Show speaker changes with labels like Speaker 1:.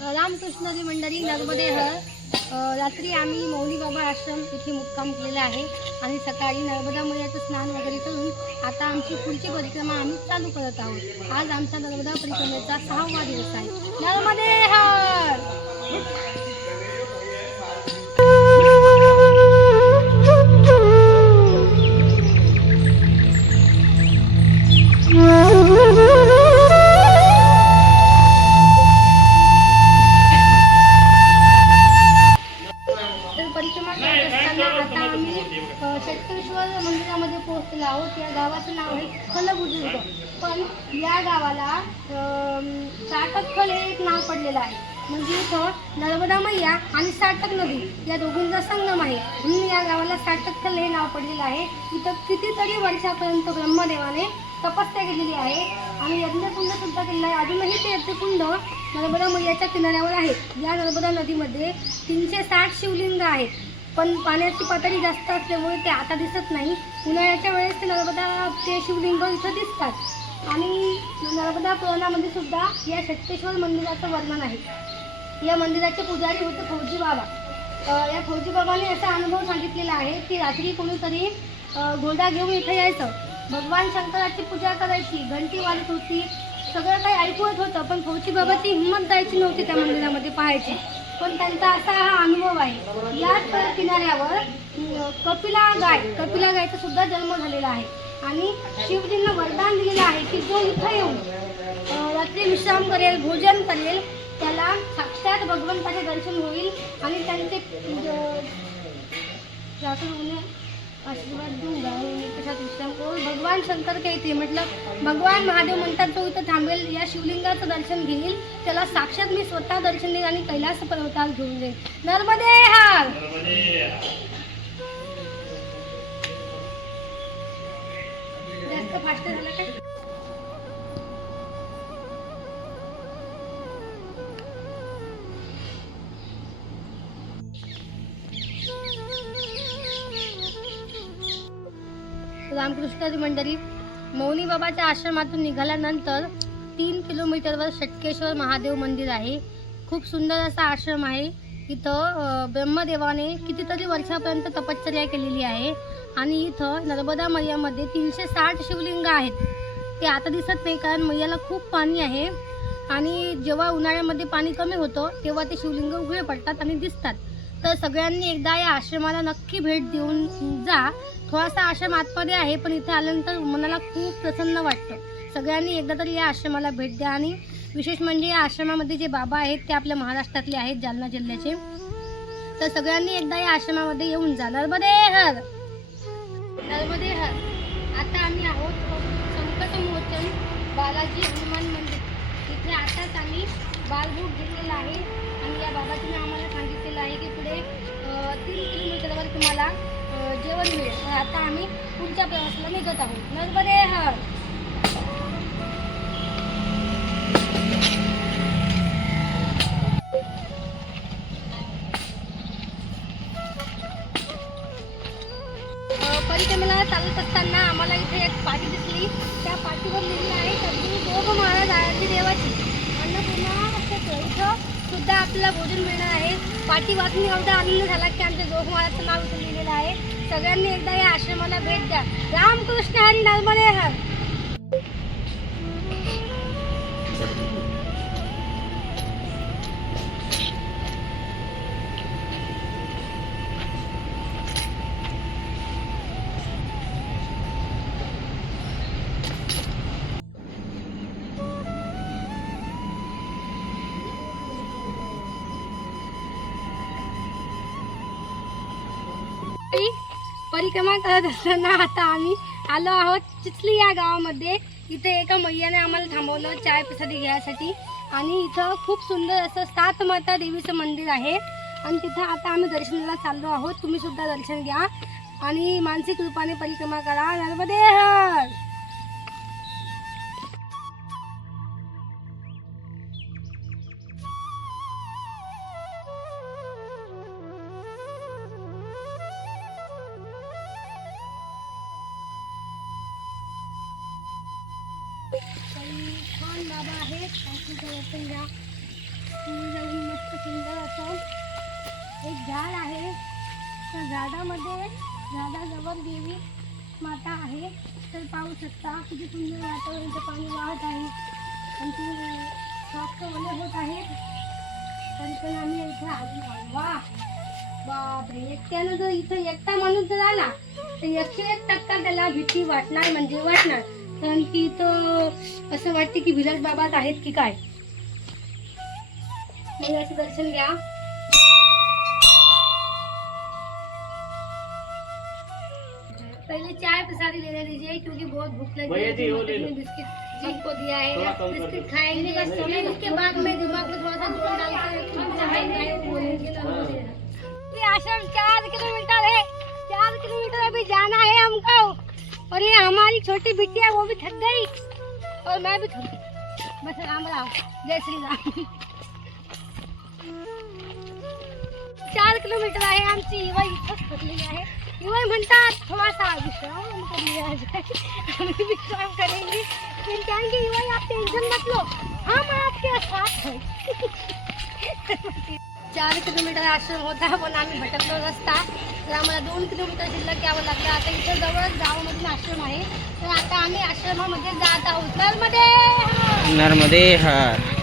Speaker 1: रामकृष्णरी मंडळी नर्मदे रात्री आम्ही मौली बाबा आश्रम इथे मुक्काम केलेला आहे. आणि सकाळी नर्मदा मैयाचं स्नान वगैरे करून आता आमची पुढची परिक्रमा आम्ही चालू करत आहोत. आज आमच्या नर्मदा परिक्रमेचा सहावा दिवस आहे. नर्मदे Yeah. मंदिरामध्ये पोहोचलो. हो, आहोत या गावाचं नाव आहे खलबुजुर्ग पण या गावाला साटकखल हे एक नाव पडलेलं आहे. म्हणजे इथं नर्मदा मैया आणि साटक नदी या दोघींचा संगम आहे. म्हणून या गावाला साटकखल हे नाव पडलेलं आहे. इथं कितीतरी वर्षापर्यंत ब्रह्मदेवाने तपस्या केलेली आहे. आणि यज्ञकुंड सुद्धा केलेला आहे. अजूनही ते यज्ञकुंड नर्मदा मैयाच्या किनाऱ्यावर आहे. या नर्मदा नदीमध्ये तीनशे साठ शिवलिंग आहेत. पण पाण्याची पातळी जास्त असल्यामुळे ते आता दिसत नाही. उन्हाळ्याच्या वेळेस ते नर्मदा ते शिवलिंग इथं दिसतात. आणि नर्मदा पुराणामध्ये सुद्धा या शक्तेश्वर मंदिराचं वर्णन आहे. या मंदिराचे पुजारी होते फौजी बाबा. या फौजी बाबाने असा अनुभव सांगितलेला आहे की रात्री कोणीतरी गोडा घोडा घेऊन इथं यायचं. भगवान शंकराची पूजा करायची घंटी वाजत होती. सगळं काही ऐकू येत होतं पण फौजी बाबाची हिंमत जायची नव्हती त्या मंदिरामध्ये पाहायची. पण त्यांचा असा हा अनुभव आहे. याच किनाऱ्यावर कपिला गाय कपिला गायचा सुद्धा जन्म झालेला आहे. आणि शिवजींना वरदान दिलेलं आहे की जो इथं येऊन रात्री विश्राम करेल भोजन करेल त्याला साक्षात भगवंताचे दर्शन होईल आणि त्यांचे आशीर्वाद देऊन भगवान शंकर येते म्हटलं भगवान महादेव म्हणतात तो इथं थांबेल या शिवलिंगाचं दर्शन घेईल. त्याला साक्षात मी स्वतः दर्शन देईल आणि कैलास पर्वतावर घेऊन जाईल नर्मदे हार! जास्त फास्ट झालं काय? रामकृष्ण मंडळी मौनी बाबाच्या आश्रमातून निघाल्यानंतर तीन किलोमीटरवर षटकेश्वर महादेव मंदिर आहे. खूप सुंदर असा आश्रम आहे. इथं ब्रह्मदेवाने कितीतरी वर्षापर्यंत तपश्चर्या केलेली आहे आणि इथं नर्मदा मैयामध्ये तीनशे साठ शिवलिंग आहेत. ते आता दिसत नाही कारण मैयाला खूप पाणी आहे आणि जेव्हा उन्हाळ्यामध्ये पाणी कमी होतं तेव्हा ते शिवलिंग उघडे पडतात आणि दिसतात. तर सगळ्यांनी एकदा या आश्रमाला नक्की भेट देऊन जा. थोडासा आश्रम आतमध्ये आहे पण इथे आल्यानंतर मनाला खूप प्रसन्न वाटतं. सगळ्यांनी एकदा तरी या आश्रमाला भेट द्या आणि विशेष म्हणजे या आश्रमामध्ये जे बाबा आहेत ते आपल्या महाराष्ट्रातले आहेत जालना जिल्ह्याचे. तर सगळ्यांनी एकदा या आश्रमामध्ये येऊन जा. नर्मदे हर! नर्मदे हर! आता आम्ही आहोत संकटमोचन बालाजी हनुमान मंदिर. इथे आताच आम्ही बालबूट घेतलेला आहे. आणि या बाबाजीने आम्हाला सांगितलेलं आहे की पुढे तीन किलोमीटरवर तुम्हाला जेवण मिळेल. तर आता आम्ही पुढच्या प्रवासाला निघत आहोत. नर्मदे हर. परिक्रमेला चालत असताना आम्हाला इथे एक पाटी दिसली. त्या पाटीवर लिहिली आहे सद्गुरू जोग महाराज आळंदी देवाची. सुद्धा आपल्याला भोजन मिळणार आहे. पाटी वाचून एवढा आनंद झाला की आमच्या जोग महाराजचं नाव इथं लिहिलेलं आहे. सगळ्यांनी एकदा या आश्रमाला भेट द्या. रामकृष्ण हरी नर्मदे हर परिक्रमा करत असताना आता आम्ही आलो आहोत चिचली या गावामध्ये. इथे एका मैयाने आम्हाला थांबवलं चाय प्रसादी घ्यायसाठी. आणि इथं खूप सुंदर असं सात माता देवीचं मंदिर आहे. आणि तिथं आता आम्ही दर्शनाला चाललो आहोत. तुम्ही सुद्धा दर्शन घ्या. आणि मानसिक रूपाने परिक्रमा करा. नर्मदे हर! एक झाड आहे त्या झाडामध्ये झाडाजवळ देवी माता आहे तर पाहू शकता किती सुंदर वातावरण पाणी वाहत आहे आणि ती प्राप्त होत आहे पण आम्ही इथे आलो वा बापरे एकट्यानं जर इथं एकटा माणूस जर आला तर एकशे एक टक्का त्याला भीती वाटणार म्हणजे वाटणार. कारण की इथं असं वाटते की विराट बाबाच आहेत की काय? दर्शन घ्या. पहले चाय पसारी लेने लीजिए क्योंकि बहुत भूख लगी
Speaker 2: भैया
Speaker 1: है।
Speaker 2: जी, ले लो।
Speaker 1: बिस्किट जिनको दिया है। बिस्किट खाएँगे। बस उसके बाद में दिमाग में थोड़ा सा ज़ोर डाल के चाय खाए बोलेंगे ना
Speaker 2: हाँ।
Speaker 1: आश्रम चार किलोमीटर है। चार किलोमीटर अभी जाना है। और ये हमारी छोटी बिटिया, वो भी थक गई। और मैं भी थक गई। बस राम राम। जय श्री राम। चार किलोमीटर आए हम आहे आमची इवा इथंच थकलेली आहे इवा म्हणतात थोडासा विश्राम कर लिया जाए विश्राम करेंगे। पण कारण की इवा आप टेंशन मत लो। हम आपके साथ हैं। चार किलोमीटर आश्रम होता पण आम्ही भटकलो रस्ता। तर आम्हाला दोन किलोमीटर शिल्लक घ्यावं लागलं आता इथं जवळच गावामधून आश्रम आहे. तर आता आम्ही आश्रमामध्ये जात आहोत. नर्मदे!
Speaker 3: नर्मदे हार